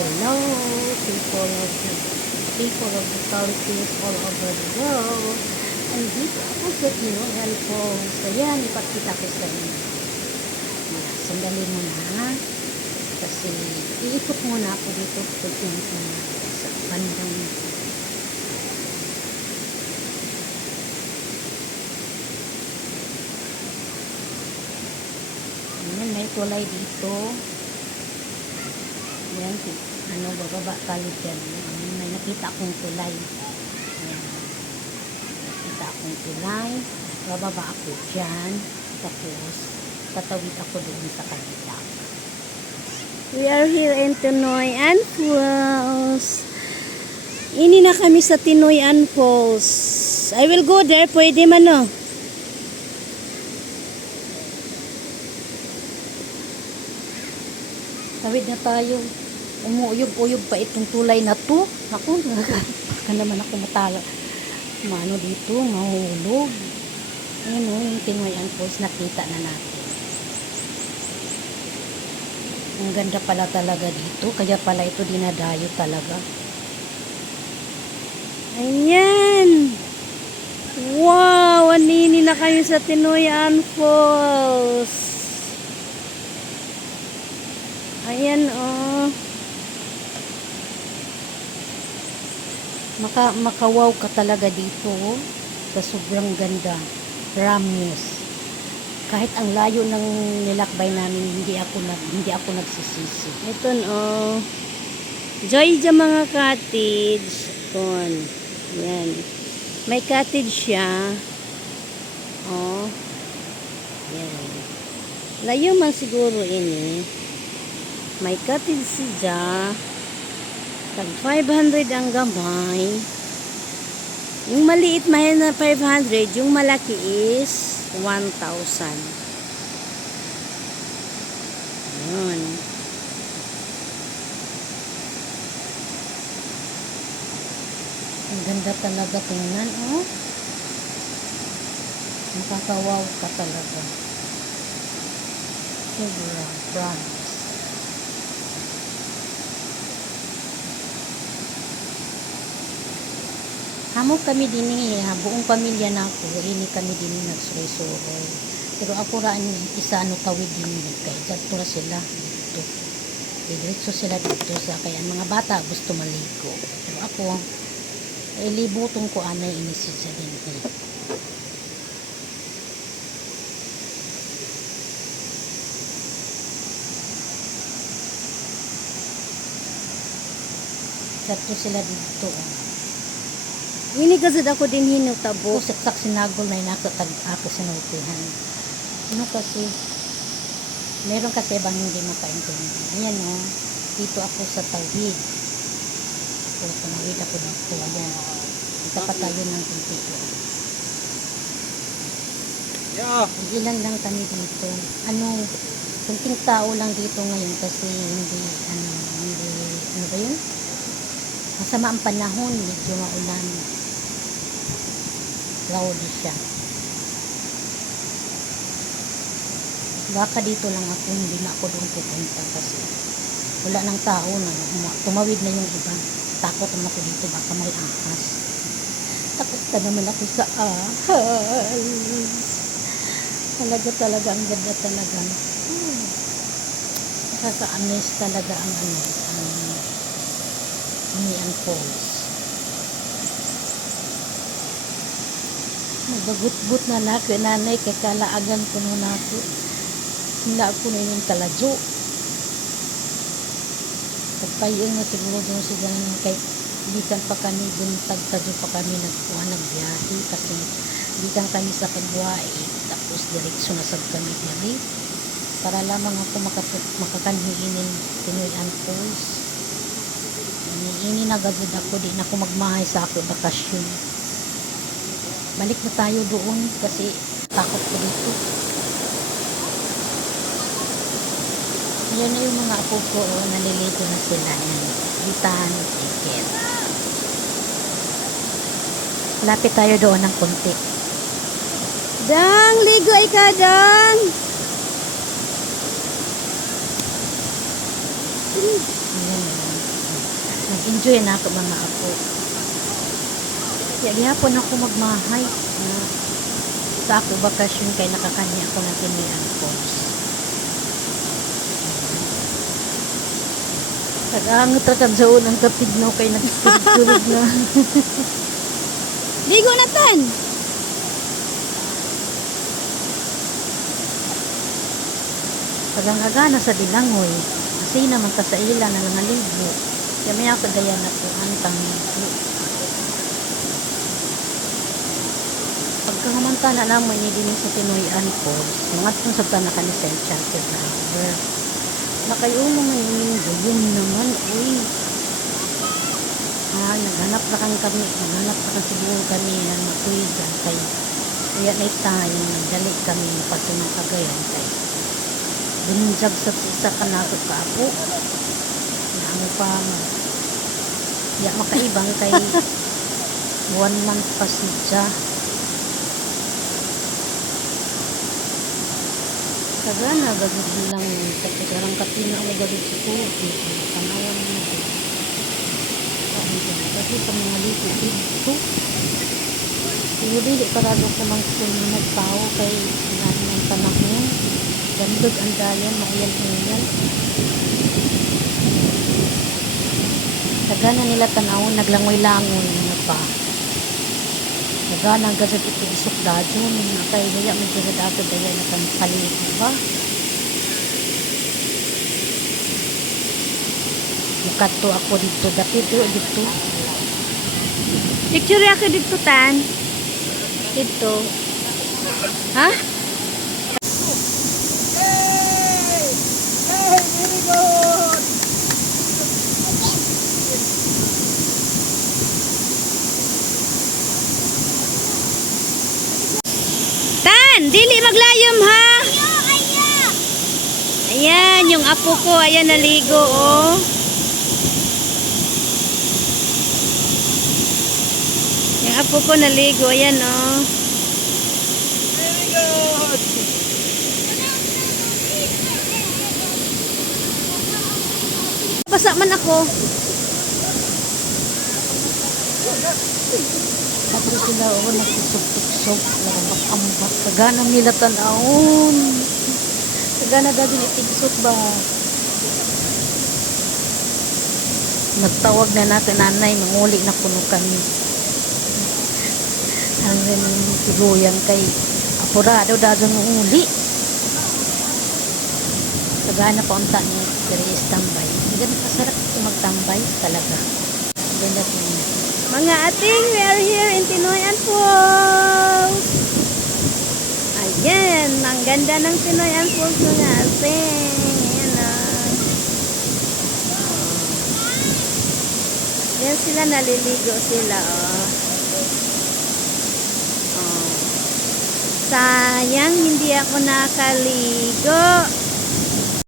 Hello, people of the Philippines all over the world. Andito ako sa Tinoyan Falls. Ayan, ipakita ko sa inyo. Ayan, sandali muna ha. Kasi iikot muna ako dito sa bandang. Ayan, may tulay dito. Ayan, bababa tayo dyan. Ayan, may nakita akong tulay. Ayan, nakita akong tulay. Bababa ako dyan. Tapos, tatawid ako doon sa kabila. We are here in Tinoyan Falls. Ini na kami sa Tinoyan Falls. I will go there. Pwede man no? Tawid na tayo. Umuyog-uyog pa itong tulay na to. Ako, baka naman ako matala. Mano dito, mahulog. Ayan o, yung Tinoyan Falls, nakita na natin. Ang ganda pala talaga dito. Kaya pala ito dinadayo talaga. Ayan. Wow! Anini na kayo sa Tinoyan Falls. Ayan oh. Makawaw ka talaga dito oh. Sa sobrang ganda. Promise. Kahit ang layo ng nilakbay namin, hindi ako nagsisisi. Ito oh. Joy sa mga cottage. Kon. Yan. May cottage siya. Oh. Yan. Layo man siguro ini. May cottage siya. Tag 500 ang gamay. Yung maliit mahal na 500, yung malaki is 1,000. Yun. Ang ganda talaga tingnan, oh. Makakawaw ka talaga. Sobra, promise. Hamo kami din buong pamilya na ako, ini kami din nagsuroy-suroy. Pero ako raan isa tawid din kay dito sila dito. Diretso sila dito sa kaya mga bata gusto maligo. Pero ako libutong ko anay ini siya din. Dito sila dito. Ini kasi ako din hinutabo. Saksak sinagol na inakatag ako sinultihan. Ano kasi, meron kasi bang hindi makaintindi. Ayan o, dito ako sa tawid. O, tumawid ako dito. Ayan. Ikapatayo ng tintito. Ilan lang kami dito. Kunting tao lang dito ngayon kasi ano ba yun? Masama ang panahon, medyo maulan. Cloudy siya. Baka dito lang ako, hindi na ako doon pupunta kasi wala nang tao na tumawid na yung iba. Takot naman ako dito, baka may ahas. Takot ka naman ako sa ahas. Talaga, ang ganda talaga. Nakaka-amaze talaga ang Tinoyan Falls. Nabagut-but na nako nanay kay kalaagan ko no nako. Sila ako na yung taladyo. Pagpayon na siguro doon sila kay bisan pa kami buntag tadyo pa kami nagbiyahe kasi bisan kami sa Kagwae tapos diretso na sad kami diri para lamang ako makakanhiinin Tinoyan Falls. Ini nagagod ako, di na ako magmahay sa ako bakasyon. Balik na tayo doon kasi takot ko dito. Ayan na yung mga apo ko, naliligo na sila. Bitan, ticket. Lapit tayo doon ng konti. Dang, ligo ikaw, Dang. Ayan. Nag-enjoy na ako mga apo. Kaya gihapon ako magmahay na sa ako bakasyon kay nakakanya ako ng Tinoy Falls. Nag-aangot ra kad sa unang kapignaw kay nagtulog na. Ligo na tan. Pagangagana sa Dilangoy, kasi naman ta sa ila na nangalibo. Kaya may ako dayan na po antang libo. Pagkangamanta na lang mo ini sa Tinoy Falls, mga itong sa tanaka ni St. Charles River. Nakayumo may yun naman, uy. Naghanap na kami siguro kami ng matuigan kay kaya na tayo nagdali kami patunong Cagayan kay bunjag sa isa ka nato ka apo na ang pa ya makaibang kay 1 month pa siya kagana gagod lang kagarang katina mo gagod sa tubig panawan mo kasi sa mga lipo dito hindi parado ko mang sumunod tao kay natin ang panahon gandog ang dayan mauyan-uyan sagana nila tanawon naglangoy-langoy na pa sagana gazet itisok dadyon kay daya may gazet agad daya na kan palit ba mukato ako dito dito Picture ako dito tan. Dito. Ha? Tan, dili maglayom ha. Ayan, yung apo ko, ayan naligo oh. Yung apo ko naligo, ayan oh. Basa man ako. tapos sila nagsusog-tugsog nagambak-ambak kagana nila tanawon kagana dadin itigsog ba nagtawag na natin nanay manguli na kuno kami hanggang tuluyan kay apurado dadon ng uli kagana pa unta ni pero istambay hindi ganun kasarap magtambay talaga ganda po Mga ating, we are here in Tinoy Falls. Ayan, ang ganda ng Tinoy Falls mga ating. Ayan ah. Ayan sila, naliligo sila oh. Oh. Sayang, hindi ako nakaligo.